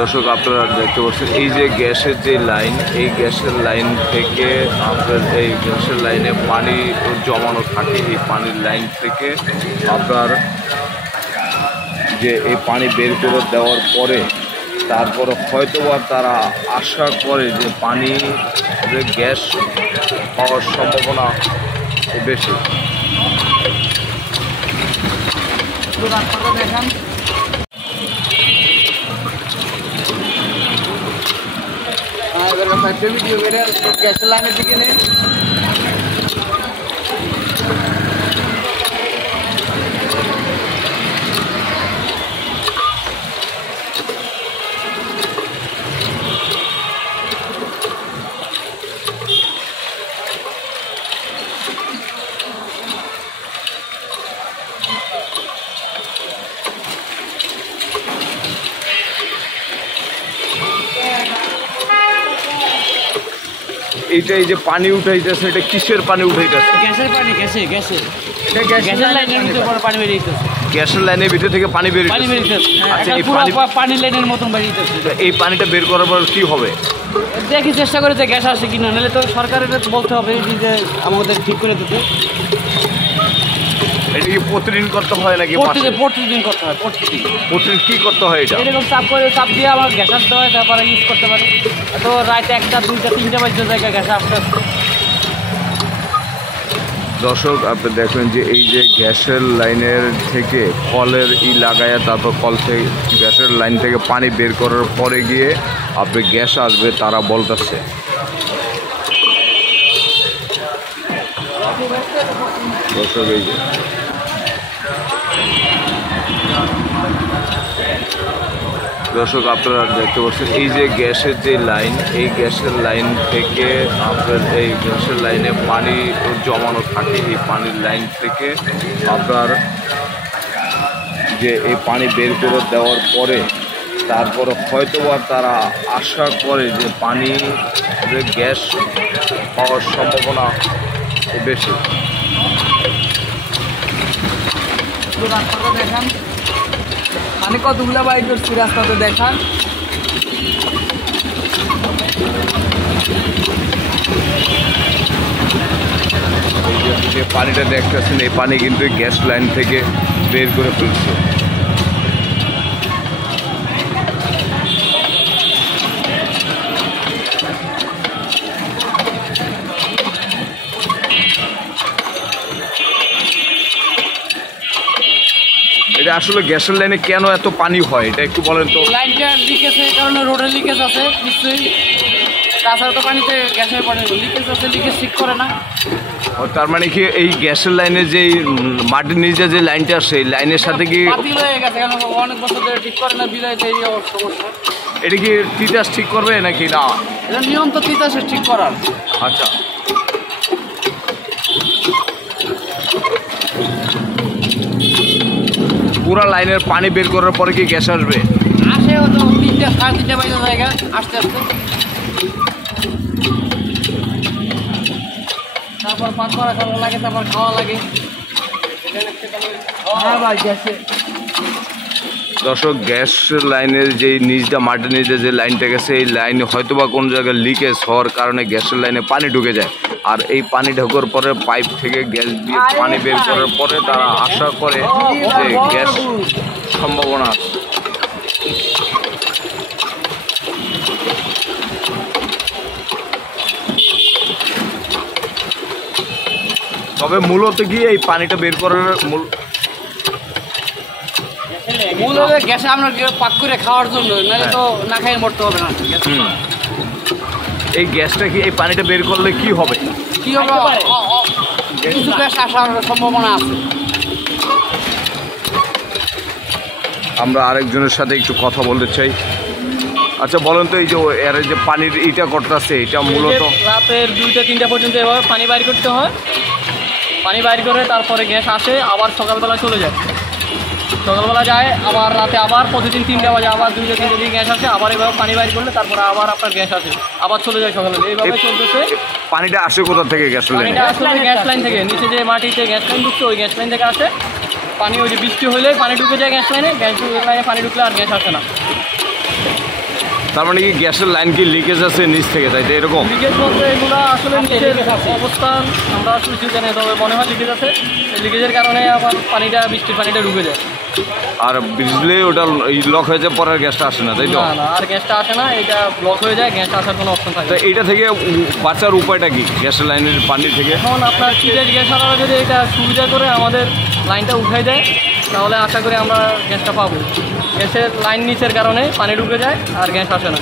দর্শক আপনারা দেখতে পাচ্ছেন এই যে গ্যাসের যে লাইন, এই গ্যাসের লাইন থেকে আপনার এই গ্যাসের লাইনে পানি জমানো থাকে। এই পানির লাইন থেকে আপনার যে এই পানি বের করে দেওয়ার পরে তারপরে হয়তোবা তারা আশা করে যে পানি গ্যাস পাওয়ার সম্ভাবনা বেশি। দেখেন ভিডিও করে গ্যাসের লাইনের দিকে নেই। এইটা এই যে পানি উঠাইতেছে, এটা কিসের পানি উঠাইতেছে? গ্যাসের পানি, গ্যাসের লাইনের ভিতরে পানি বেরিয়েছে। গ্যাসের লাইনের ভিতর থেকে পানি বেরিয়ে আচ্ছা, এই পানি লাইনের মতন বেরিয়েছে। এই পানিটা বের করার পর কি হবে? দেখি চেষ্টা করে যে গ্যাস আসে কিনা, নাহলে তো সরকারের বলতে হবে যে আমাদের ঠিক করে দিতে। এটা কি প্রতিদিন করতে হয় নাকি? প্রতিদিন করতে হয়। প্রতিদিন কি করতে হয়? এটা এরকম চাপ দিয়ে আমার গ্যাস আসতে হয়, তারপরে ইউজ করতে পারি। তো রাতে 1টা 2টা 3টা বাজে জায়গায় গ্যাস আসতে আসতে। দর্শক আপনি দেখবেন যে এই যে গ্যাসের লাইনের থেকে কলের লাগায়া তারপর কল থেকে গ্যাসের লাইন থেকে পানি বের করার পরে গিয়ে আপনি গ্যাস আসবে তারা বলতেছে। দর্শক এই যে দর্শক আপনারা দেখতে পাচ্ছেন এই যে গ্যাসের যে লাইন, এই গ্যাসের লাইন থেকে আপনার এই গ্যাসের লাইনে পানি জমানো থাকে। এই পানির লাইন থেকে আপনার যে এই পানি বের করে দেওয়ার পরে তারপরে হয়তোবা তারা আশা করে যে পানি গ্যাস পাওয়ার সম্ভাবনা বেশি। দেখান মানে কতগুলা বাইক করছি রাস্তাতে, দেখান। এই যে পানিটা দেখতেছেন, এই পানি কিন্তু গ্যাস লাইন থেকে বের করে ফেলছে। এটা আসলে গ্যাসের লাইনে কেন এত পানি হয় এটা একটু বলেন তো? লাইনটা লিকেজ এর কারণে, রোডের লিকেজ আছে নিশ্চয়ই। তাছাড়া তো পানিতে গ্যাসের পানি লিকেজ আছে, লিকেজ ঠিক করে না। তার মানে কি এই গ্যাসের লাইনে যে মাটির নিচে যে লাইনটা সেই লাইনের সাথে কি বাতিল হয়ে গেছে? কেন অনেক বছর ধরে ঠিক করে না, বিদায়তে এই সমস্যা। এটা কি তিতাস ঠিক করবে নাকি না? এটা নিয়ম তো তিতাসের ঠিক করার। আচ্ছা, পুরা লাইনের পানি বের করার পরে কি গ্যাস আসবে? আসে তো 3টা 3:30 বাজে জায়গা আস্তে আস্তে। তারপর পান করা লাগে, তারপর খাওয়া লাগে। হ্যাঁ ভাই, গ্যাসে দর্শক গ্যাস লাইনের যে নিচটা মাটির নিচে যে লাইনটা গেছে, এই লাইনে হয়তোবা কোনো জায়গায় লিকেজ হওয়ার কারণে গ্যাসের লাইনে পানি ঢুকে যায়। আর এই পানি ঢোকার পরে পাইপ থেকে গ্যাস দিয়ে পানি বের করার পরে তারা আশা করে যে গ্যাস সম্ভাবনা আছে। তবে মূলত গিয়ে এই পানিটা বের করার মূল হলো গ্যাসে আমরা পাক করে খাওয়ার জন্য, নাহলে তো না খাই মরতে হবে না। এই গ্যাসটা কি এই পানিটা বের করলে কি হবে? কি হবে? কিছু গ্যাস আসার সম্ভাবনা আছে। আমরা আরেকজনের সাথে একটু কথা বলতে চাই। আচ্ছা বলেন তো, এই যে এর যে পানির ইটা করতেছে, এটা মূলত রাতের 2টা 3টা পর্যন্ত এভাবে পানি বাইর করতে হয়। পানি বাইর করে তারপরে গ্যাস আসে, আবার সকালবেলা চলে যায়। সকালবেলা যায়, আবার রাতে আবার প্রতিদিন 3টা বাজে আবার 2টা 3টা দিকে গ্যাস আসে, আবার এভাবে পানি বাইর করলে তারপরে আবার আপনার গ্যাস আসে, আবার চলে যায় সকালবেলা। এইভাবে চলতেছে। পানিটা আসে কোথা থেকে? Gas line? পানিটা আসলে গ্যাস লাইন থেকে, নিচে যে মাটিতে গ্যাস লাইন ঢুকছে ওই গ্যাস লাইন থেকে আসে। পানি ওই যে বৃষ্টি হলে পানি ঢুকে যায় গ্যাস লাইনে, গ্যাস লাইনে পানি ঢুকলে আর গ্যাস আসে না। তার মানে কি গ্যাসের লাইন কি লিকেজ আছে নিচ থেকে, তাই তো এরকম? লিকেজ বলতে এগুলো আসলে নিচের অবস্থান আমরা আসলে কিছু জানি, তবে মনে হয় লিকেজ আছে। এই লিকেজের কারণে আবার পানিটা, বৃষ্টির পানিটা ঢুকে যায়। আর বিজলি ওটা লক হয়ে যায়, পরে আর গ্যাসটা আসে না, তাই তো? না, আর গ্যাসটা আসে না, এটা ব্লক হয়ে যায়, গ্যাসটা আসার কোনো অপশন থাকে তা না। এইটা থেকে বাঁচার উপায়টা কি গ্যাসের লাইনের পানি থেকে? এখন আপনার সিটের গ্যাস আলাদা যদি এটা সুবিধা করে আমাদের লাইনটা উঠাই দেয়, তাহলে আশা করি আমরা গ্যাসটা পাবো। গ্যাসের লাইন নিচের কারণে পানি ঢুকে যায় আর গ্যাস আসে না।